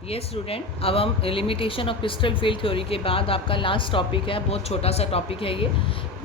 ये स्टूडेंट, अब हम limitation of crystal field theory के बाद आपका लास्ट टॉपिक है, बहुत छोटा सा टॉपिक है ये,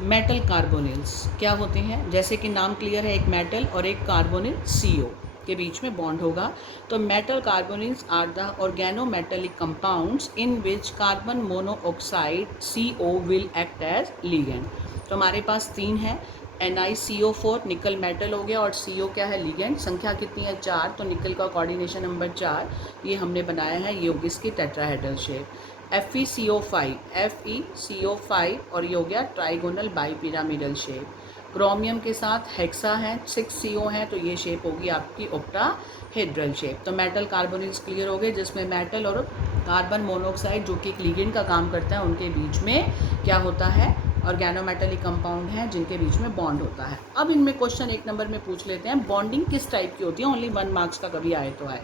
मेटल कार्बोनिल्स क्या होते हैं। जैसे कि नाम क्लियर है, एक मेटल और एक कार्बोनिल CO के बीच में बॉन्ड होगा। तो metal carbonyls are the organometallic compounds in which carbon monoxide CO will act as ligand. तो हमारे पास तीन है, NiCO4 निकल मेटल हो गया, और CO क्या है, लिगेंड। संख्या कितनी है, 4, तो निकल का कोऑर्डिनेशन नंबर 4 ये हमने बनाया है, ये होगी इसकी टेट्राहेड्रल शेप। FeCO5 और ये हो गया ट्राइगोनल बाईपिरामिडल शेप। क्रोमियम के साथ हेक्सा है, 6 CO है, तो ये शेप होगी आपकी ऑक्टाहेड्रल शेप। तो मेटल कार्बोनिल्स क्लियर हो गए, जिसमें मेटल और कार्बन मोनोऑक्साइड जो कि एक लिगेंड का काम करता है, उनके बीच में क्या होता है, ऑर्गेनोमेटेलिक कंपाउंड हैं जिनके बीच में बॉन्ड होता है। अब इनमें क्वेश्चन 1 नंबर में पूछ लेते हैं, बॉन्डिंग किस टाइप की होती है, ओनली 1 मार्क्स का कभी आए तो आए।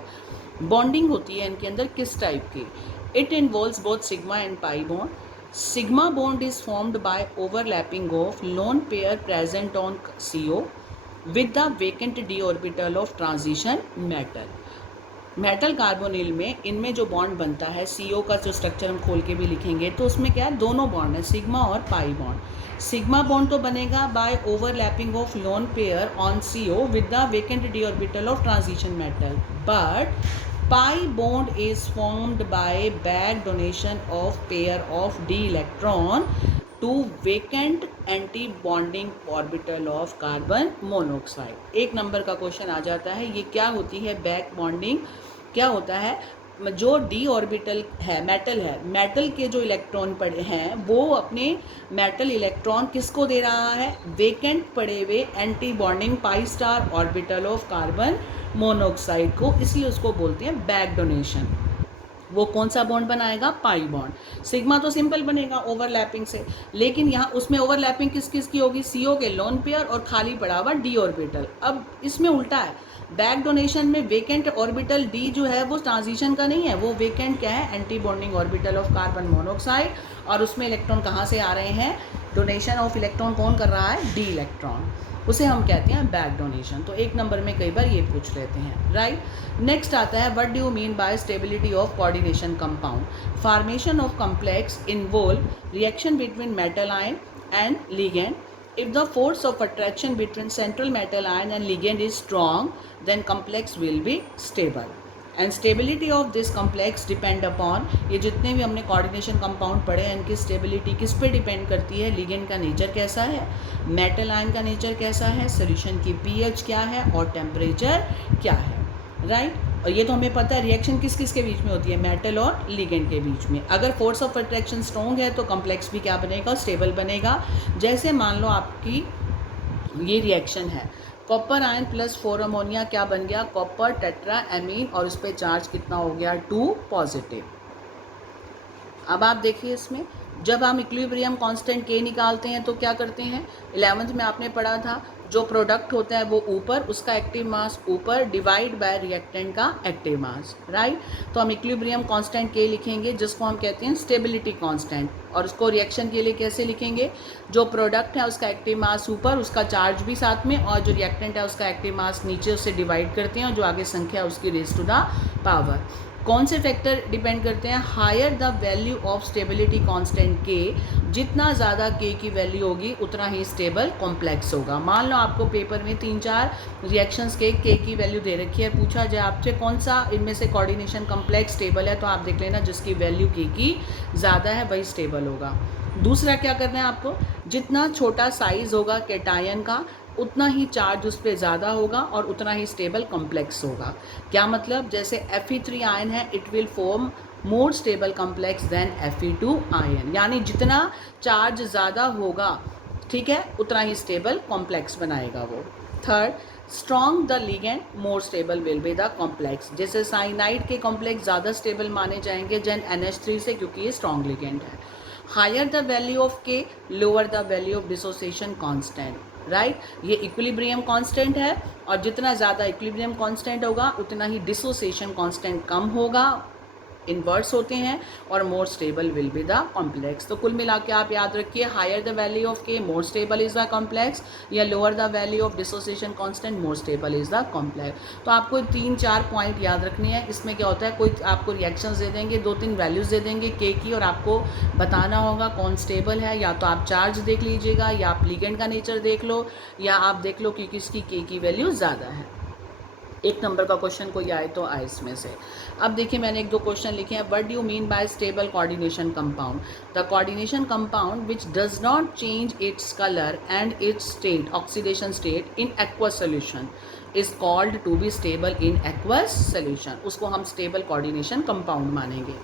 बॉन्डिंग होती है इनके अंदर किस टाइप की, it involves both sigma and pi bond. Sigma bond is formed by overlapping of lone pair present on CO with the vacant d orbital of transition metal. Metal carbonyl में इनमें जो bond बनता है, CO का जो structure हम खोल के भी लिखेंगे तो उसमें क्या है, दोनों बॉन्ड है, सिग्मा और पाई बॉन्ड। सिग्मा बॉन्ड तो बनेगा by overlapping of lone pair on CO with the vacant d orbital of transition metal, but pi bond is formed by back donation of pair of d electron to vacant anti bonding orbital of carbon monoxide। 1 number का question आ जाता है, ये क्या होती है back bonding. क्या होता है, जो d ऑर्बिटल है, मेटल के जो इलेक्ट्रॉन पड़े हैं वो अपने मेटल इलेक्ट्रॉन किसको दे रहा है, वेकेंट पड़े हुए anti bonding pi star orbital of carbon monoxide को, इसलिए उसको बोलते हैं बैक डोनेशन। वो कौन सा बॉन्ड बनाएगा, पाई बॉन्ड। सिग्मा तो सिंपल बनेगा ओवरलैपिंग से, लेकिन यहाँ उसमें ओवरलैपिंग किस किस की होगी, CO के लोन पेयर और खाली पड़ा हुआ d ऑर्बिटल। अब इसमें उल्टा है, बैक डोनेशन में वेकेंट ऑर्बिटल d जो है वो ट्रांजिशन का नहीं है, वो वेकेंट क्या है, anti bonding orbital of carbon monoxide, और उसमें इलेक्ट्रॉन कहाँ से आ रहे हैं, डोनेशन ऑफ इलेक्ट्रॉन कौन कर रहा है, d इलेक्ट्रॉन, उसे हम कहते हैं बैक डोनेशन। तो 1 नंबर में कई बार ये पूछ लेते हैं, राइट। नेक्स्ट आता है, what do you mean bye stability of coordination compound. Formation of complex involve reaction between metal ion and ligand. If the force of attraction between central metal ion and ligand is strong, then complex will be stable. And stability of this complex depend upon, ये जितने भी हमने coordination compound पढ़े हैं, इनकी stability किस पे depend करती है, ligand का nature कैसा है, metal ion का nature कैसा है, solution की pH क्या है और temperature क्या है, right? और ये तो हमें पता है, रिएक्शन किस किस के बीच में होती है, मेटल और लिगेंड के बीच में। अगर फोर्स ऑफ अट्रैक्शन स्ट्रॉन्ग है तो कॉम्प्लेक्स भी क्या बनेगा, स्टेबल बनेगा। जैसे मान लो आपकी ये रिएक्शन है, कॉपर आयन प्लस 4 अमोनिया क्या बन गया, कॉपर टेट्रा एमीन, और उस पर चार्ज कितना हो गया, 2 पॉजिटिव। अब आप देखिए इसमें, जब हम इक्विलिब्रियम कांस्टेंट K निकालते हैं तो क्या करते हैं, 11th में आपने पढ़ा था, जो प्रोडक्ट होता है वो ऊपर, उसका एक्टिव मास ऊपर डिवाइड बाय रिएक्टेंट का एक्टिव मास, राइट। तो हम इक्विलिब्रियम कांस्टेंट K लिखेंगे, जिसको हम कहते हैं स्टेबिलिटी कांस्टेंट, और उसको रिएक्शन के लिए कैसे लिखेंगे, जो प्रोडक्ट है उसका एक्टिव मास ऊपर, उसका चार्ज भी साथ में, और जो रिएक्टेंट है उसका एक्टिव मास नीचे, उससे डिवाइड करते हैं, और जो आगे संख्या है उसकी रेज टू द पावर। कौन से फैक्टर डिपेंड करते हैं, higher the value of stability constant K, जितना ज़्यादा K की वैल्यू होगी उतना ही स्टेबल कॉम्प्लेक्स होगा। मान लो आपको पेपर में 3-4 रिएक्शंस के K की वैल्यू दे रखी है, पूछा जाए आपसे कौन सा इनमें से कोऑर्डिनेशन कॉम्प्लेक्स स्टेबल है, तो आप देख लेना जिसकी वैल्यू K की ज़्यादा है वही स्टेबल होगा। दूसरा क्या करना है आपको, जितना छोटा साइज़ होगा कैटायन का उतना ही चार्ज उस पर ज़्यादा होगा और उतना ही स्टेबल कॉम्प्लेक्स होगा। क्या मतलब, जैसे Fe3 आयन है, it will form more stable complex than Fe2 ion, यानी जितना चार्ज ज़्यादा होगा, ठीक है, उतना ही स्टेबल कॉम्प्लेक्स बनाएगा वो। Third, strong the ligand more stable will be the complex, जैसे साइनाइड के कॉम्प्लेक्स ज़्यादा स्टेबल माने जाएंगे देन NH3 से, क्योंकि ये स्ट्रॉन्ग लिगेंड है। Higher the value of K, lower the value of dissociation constant, right. ये इक्विलिब्रियम कांस्टेंट है, और जितना ज़्यादा इक्विलिब्रियम कांस्टेंट होगा उतना ही डिसोसिएशन कांस्टेंट कम होगा, इन्वर्स होते हैं और मोर stable will be the complex. तो कुल मिला के आप याद रखिए, higher the value of K more stable is the complex, या lower the value of dissociation constant more stable is the complex. तो आपको 3-4 पॉइंट याद रखने हैं। इसमें क्या होता है, कोई आपको रिएक्शंस दे देंगे, 2-3 वैल्यूज दे देंगे के की, और आपको बताना होगा कौन स्टेबल है। या तो आप चार्ज देख लीजिएगा, या आप लिगेंड का नेचर देख लो, या आप देख लो कि किसकी के की वैल्यू ज़्यादा है। 1 नंबर का क्वेश्चन कोई आए तो आए इसमें से। अब देखिए मैंने 1-2 क्वेश्चन लिखे हैं। What do you mean by stable coordination compound? The coordination compound which does not change its colour and its state, oxidation state, in aqueous solution is called to be stable in aqueous solution. उसको हम stable coordination compound मानेंगे।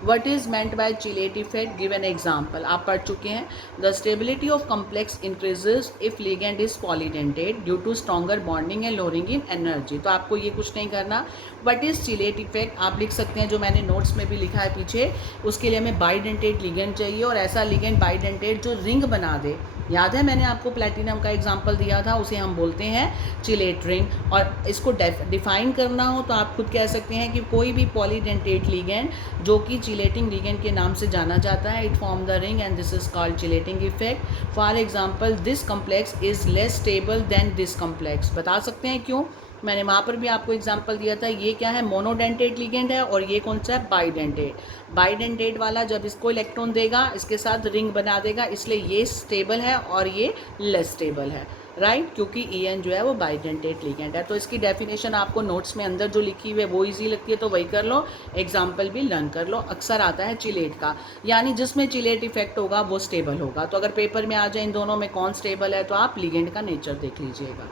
What is meant by chilate effect? Give an example. आप पढ़ चुके हैं। The stability of complex increases if ligand is polydentate due to stronger bonding and lowering in energy. तो आपको ये कुछ नहीं करना। What is chilate effect? आप लिख सकते हैं, जो मैंने नोट्स में भी लिखा है पीछे। उसके लिए हमें बाइडेंटेट लिगेंड चाहिए, और ऐसा लिगेंड बाइडेंटेट जो रिंग बना दे। याद है मैंने आपको प्लैटिनम का एग्जाम्पल दिया था, उसे हम बोलते हैं चिलेट रिंग। और इसको डिफाइन करना हो तो आप खुद कह सकते हैं कि कोई भी पॉलीडेंटेट लिगेंड जो कि चिलेटिंग लिगेंड के नाम से जाना जाता है, it form the ring and this is called chelating effect. For example, this complex is less stable then this complex. बता सकते हैं क्यों? मैंने वहाँ पर भी आपको एग्जांपल दिया था। ये क्या है, मोनोडेंटेट लिगेंड है, और ये कौन सा है, बाइडेंटेट। बाइडेंटेट वाला जब इसको इलेक्ट्रॉन देगा, इसके साथ रिंग बना देगा, इसलिए ये स्टेबल है और ये लेस स्टेबल है, राइट, क्योंकि EN जो है वो बाइडेंटेट लिगेंड है। तो इसकी डेफिनेशन आपको नोट्स में अंदर जो लिखी हुई है वो ईजी लगती है तो वही कर लो, एग्जाम्पल भी लर्न कर लो। अक्सर आता है चिलेट का, यानी जिसमें चिलेट इफेक्ट होगा वो स्टेबल होगा। तो अगर पेपर में आ जाए इन दोनों में कौन स्टेबल है, तो आप लिगेंड का नेचर देख लीजिएगा।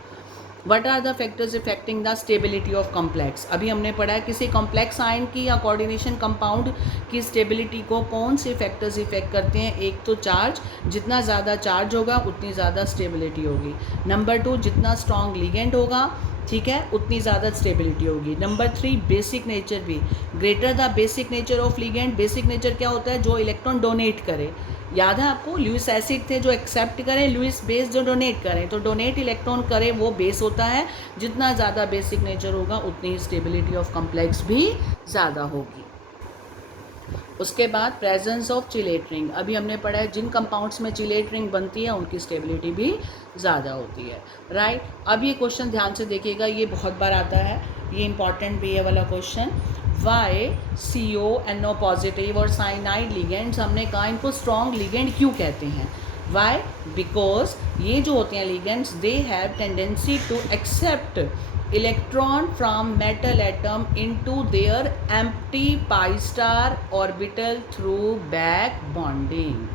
What are the factors affecting the stability of complex? अभी हमने पढ़ा है किसी कॉम्प्लेक्स आयन की या कोऑर्डिनेशन कंपाउंड की स्टेबिलिटी को कौन से फैक्टर्स इफेक्ट करते हैं। एक तो चार्ज, जितना ज़्यादा चार्ज होगा उतनी ज़्यादा स्टेबिलिटी होगी। नंबर 2, जितना स्ट्रॉन्ग लिगेंड होगा, ठीक है, उतनी ज़्यादा स्टेबिलिटी होगी। नंबर 3, बेसिक नेचर भी, greater the basic nature of ligand. Basic nature क्या होता है, जो इलेक्ट्रॉन डोनेट करे। याद है आपको, लुइस एसिड थे जो एक्सेप्ट करें, लुइस बेस जो डोनेट करें। तो डोनेट इलेक्ट्रॉन करे वो बेस होता है। जितना ज़्यादा बेसिक नेचर होगा उतनी ही स्टेबिलिटी ऑफ कॉम्प्लेक्स भी ज़्यादा होगी। उसके बाद प्रेजेंस ऑफ चिलेट रिंग। अभी हमने पढ़ा है जिन कंपाउंड्स में चिलेट रिंग बनती है उनकी स्टेबिलिटी भी ज़्यादा होती है, राइट। अब ये क्वेश्चन ध्यान से देखिएगा, ये बहुत बार आता है, ये इंपॉर्टेंट भी है वाला question. Why CO NO positive और साइनाइड लिगेंड्स, हमने कहा इनको स्ट्रॉन्ग लिगेंड क्यों कहते हैं। वाई? बिकॉज ये जो होते हैं ligands, they have tendency to accept electron from metal atom into their empty pi star orbital through back bonding.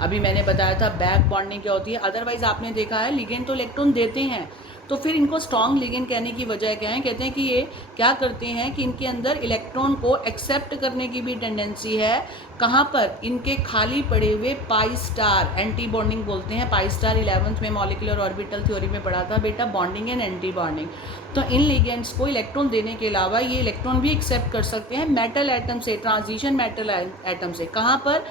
अभी मैंने बताया था बैक बॉन्डिंग क्या होती है। अदरवाइज आपने देखा है लिगेंड तो इलेक्ट्रॉन देते हैं, तो फिर इनको स्ट्रॉन्ग लिगेंड कहने की वजह क्या है, कहते हैं कि ये क्या करते हैं कि इनके अंदर इलेक्ट्रॉन को एक्सेप्ट करने की भी टेंडेंसी है। कहाँ पर, इनके खाली पड़े हुए पाई स्टार, एंटी बॉन्डिंग बोलते हैं। पाई स्टार 11th में मॉलिक्यूलर ऑर्बिटल थ्योरी में पढ़ा था बेटा, बॉन्डिंग एंड एंटी बॉन्डिंग। तो इन लिगेंड्स को इलेक्ट्रॉन देने के अलावा ये इलेक्ट्रॉन भी एक्सेप्ट कर सकते हैं मेटल एटम से, ट्रांजिशन मेटल एटम से। कहाँ पर,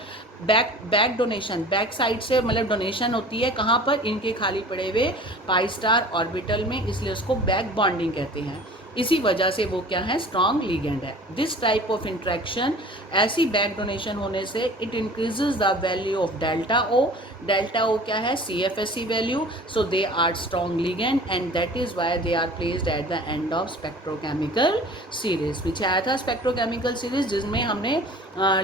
बैक डोनेशन, बैक साइड से मतलब डोनेशन होती है। कहाँ पर, इनके खाली पड़े हुए पाई स्टार ऑर्बिटल में, इसलिए उसको बैक बॉन्डिंग कहते हैं। इसी वजह से वो क्या है, स्ट्रॉन्ग लिगेंड है। दिस टाइप ऑफ इंट्रैक्शन, ऐसी बैक डोनेशन होने से it increases the value of delta o. Delta o क्या है, CFSE value. So they are strong ligand and that is why they are placed at the end of spectrochemical series. पीछे आया था spectrochemical series जिसमें हमने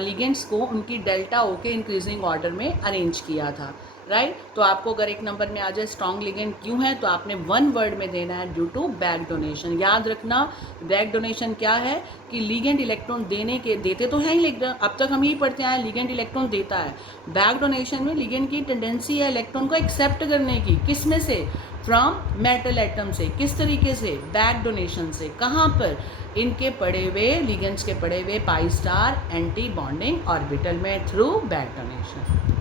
ligands को उनकी delta ओ के इंक्रीजिंग ऑर्डर में अरेंज किया था, राइट। तो आपको अगर 1 नंबर में आ जाए स्ट्रॉन्ग लिगेंड क्यों है, तो आपने 1 वर्ड में देना है, ड्यू टू बैक डोनेशन। याद रखना बैक डोनेशन क्या है कि लिगेंड इलेक्ट्रॉन देते तो हैं ही, लेकिन अब तक हम यही पढ़ते आए लिगेंड इलेक्ट्रॉन देता है। बैक डोनेशन में लिगेंड की टेंडेंसी है इलेक्ट्रॉन को एक्सेप्ट करने की। किस में से, फ्रॉम मेटल एटम से। किस तरीके से, बैक डोनेशन से। कहाँ पर, इनके पड़े हुए लिगेंड्स के पड़े हुए pi star anti bonding orbital में, थ्रू बैक डोनेशन,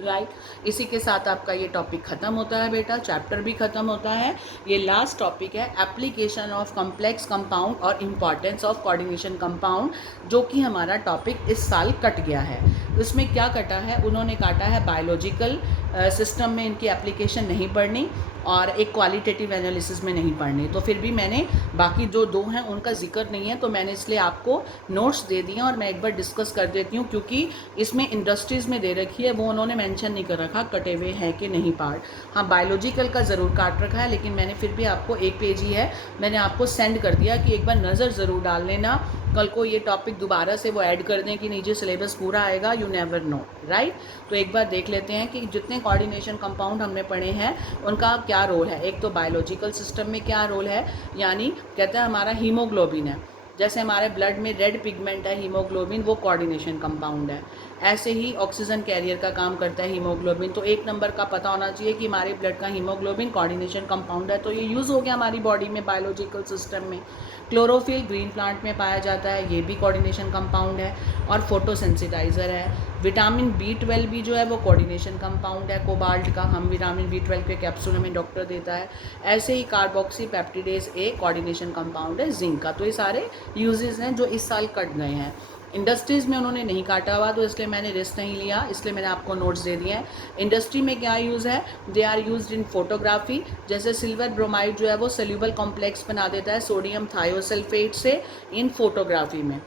राइट। इसी के साथ आपका ये टॉपिक ख़त्म होता है बेटा, चैप्टर भी ख़त्म होता है। ये लास्ट टॉपिक है एप्लीकेशन ऑफ कॉम्प्लेक्स कंपाउंड और इम्पॉर्टेंस ऑफ कोऑर्डिनेशन कंपाउंड, जो कि हमारा टॉपिक इस साल कट गया है। इसमें क्या कटा है, उन्होंने काटा है बायोलॉजिकल सिस्टम में इनकी एप्लीकेशन नहीं पढ़नी और एक क्वालिटेटिव एनालिसिस में नहीं पढ़नी। तो फिर भी मैंने बाकी जो 2 हैं उनका जिक्र नहीं है, तो मैंने इसलिए आपको नोट्स दे दिए और मैं एक बार डिस्कस कर देती हूँ, क्योंकि इसमें इंडस्ट्रीज़ में दे रखी है, वो उन्होंने मेंशन नहीं कर रखा कटे हुए हैं कि नहीं पार्ट। हाँ, बायोलॉजिकल का ज़रूर काट रखा है, लेकिन मैंने फिर भी आपको 1 पेज ही है, मैंने आपको सेंड कर दिया कि एक बार नज़र ज़रूर डाल लेना, कल को ये टॉपिक दोबारा से वो ऐड कर दें कि नहीं जी सिलेबस पूरा आएगा, यू नेवर नो, राइट। तो एक बार देख लेते हैं कि जितने कोऑर्डिनेशन कंपाउंड हमने पढ़े हैं उनका क्या रोल है। एक तो बायोलॉजिकल सिस्टम में क्या रोल है, यानी कहते हैं हमारा हीमोग्लोबिन है, जैसे हमारे ब्लड में रेड पिगमेंट है हीमोग्लोबिन, वो कोऑर्डिनेशन कंपाउंड है। ऐसे ही ऑक्सीजन कैरियर का काम करता है हीमोग्लोबिन। तो 1 नंबर का पता होना चाहिए कि हमारे ब्लड का हीमोग्लोबिन कोऑर्डिनेशन कंपाउंड है, तो ये यूज़ हो गया हमारी बॉडी में बायोलॉजिकल सिस्टम में। क्लोरोफिल ग्रीन प्लांट में पाया जाता है, ये भी कोऑर्डिनेशन कंपाउंड है। और फोटोसेंसिटाइज़र है। विटामिन B12 भी जो है वो कोऑर्डिनेशन कंपाउंड है कोबाल्ट का, हम विटामिन B12 के कैप्सूल हमें डॉक्टर देता है। ऐसे ही कार्बोक्सी पेप्टिडेज ए कोऑर्डिनेशन कंपाउंड है जिंक का। तो ये सारे यूजेस हैं जो इस साल कट गए हैं। इंडस्ट्रीज़ में उन्होंने नहीं काटा हुआ, तो इसलिए मैंने रिस्क नहीं लिया, इसलिए मैंने आपको नोट्स दे दिए हैं। इंडस्ट्री में क्या यूज़ है, they are used in photography, जैसे सिल्वर ब्रोमाइड जो है वो सेल्यूबल कॉम्प्लेक्स बना देता है सोडियम थायोसल्फेट से इन फोटोग्राफी में।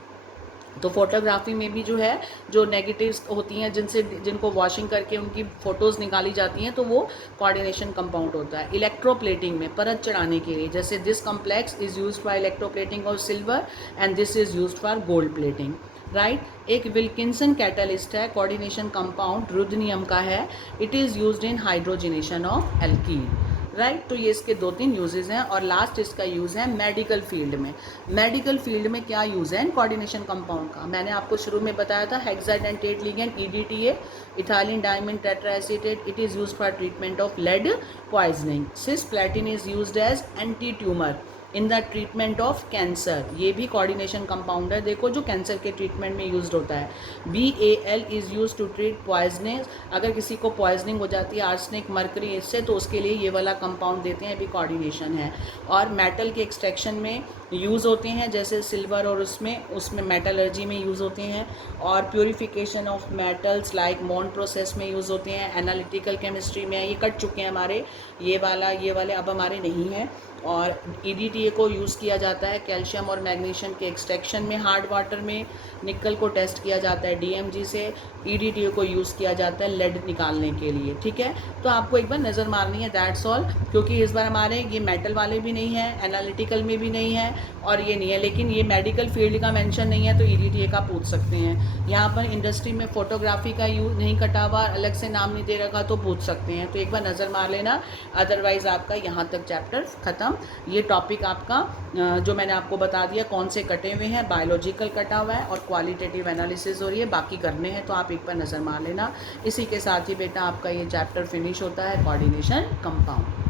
तो फोटोग्राफी में भी जो है जो नेगेटिव्स होती हैं जिनको वॉशिंग करके उनकी फ़ोटोज़ निकाली जाती हैं, तो वो कोऑर्डिनेशन कंपाउंड होता है। इलेक्ट्रोप्लेटिंग में परत चढ़ाने के लिए, जैसे this complex is used for electroplating of silver and this is used for gold plating, right. एक विल्किंसन कैटलिस्ट है, कोऑर्डिनेशन कंपाउंड रुद्नियम का है, it is used in hydrogenation of alkene, right. तो ये इसके 2-3 यूजेस हैं। और लास्ट इसका यूज़ है मेडिकल फील्ड में। मेडिकल फील्ड में क्या यूज़ है कोऑर्डिनेशन कंपाउंड का, मैंने आपको शुरू में बताया था, hexadentate ligand EDTA, ethylene diamine tetraacetate, it is used for treatment of lead poisoning. Cisplatin is used as anti tumour in the treatment of cancer, ये भी कोऑर्डिनेशन कंपाउंड है, देखो जो कैंसर के ट्रीटमेंट में यूज्ड होता है। BAL is use to treat poisoning, अगर किसी को पॉइजनिंग हो जाती है आर्सेनिक मरकरी इससे, तो उसके लिए ये वाला कंपाउंड देते हैं, भी कोऑर्डिनेशन है। और मेटल के एक्सट्रैक्शन में यूज़ होते हैं, जैसे सिल्वर, और उसमें मेटलर्जी में यूज़ होते हैं। और purification of metals like Mond process में यूज़ होते हैं। एनालिटिकल केमिस्ट्री में, ये कट चुके हैं हमारे, ये वाले अब हमारे नहीं हैं। और EDTA को यूज़ किया जाता है कैल्शियम और मैग्नीशियम के एक्सट्रैक्शन में। हार्ड वाटर में निकल को टेस्ट किया जाता है DMG से। EDTA को यूज़ किया जाता है लेड निकालने के लिए, ठीक है। तो आपको एक बार नज़र मारनी है, दैट्स ऑल। क्योंकि इस बार हमारे ये मेटल वाले भी नहीं है, एनालिटिकल में भी नहीं है, और ये नहीं है, लेकिन ये मेडिकल फील्ड का मेंशन नहीं है, तो EDTA का पूछ सकते हैं। यहाँ पर इंडस्ट्री में फोटोग्राफी का यूज़ नहीं कटा हुआ, अलग से नाम नहीं दे रखा, तो पूछ सकते हैं। तो एक बार नज़र मार लेना, अदरवाइज़ आपका यहाँ तक चैप्टर ख़त्म। ये टॉपिक आपका जो मैंने आपको बता दिया कौन से कटे हुए हैं, बायोलॉजिकल कटा हुआ है और क्वालिटेटिव एनालिसिस हो रही है, बाकी करने हैं, तो आप एक बार नज़र मार लेना। इसी के साथ ही बेटा आपका ये चैप्टर फिनिश होता है, कोऑर्डिनेशन कंपाउंड।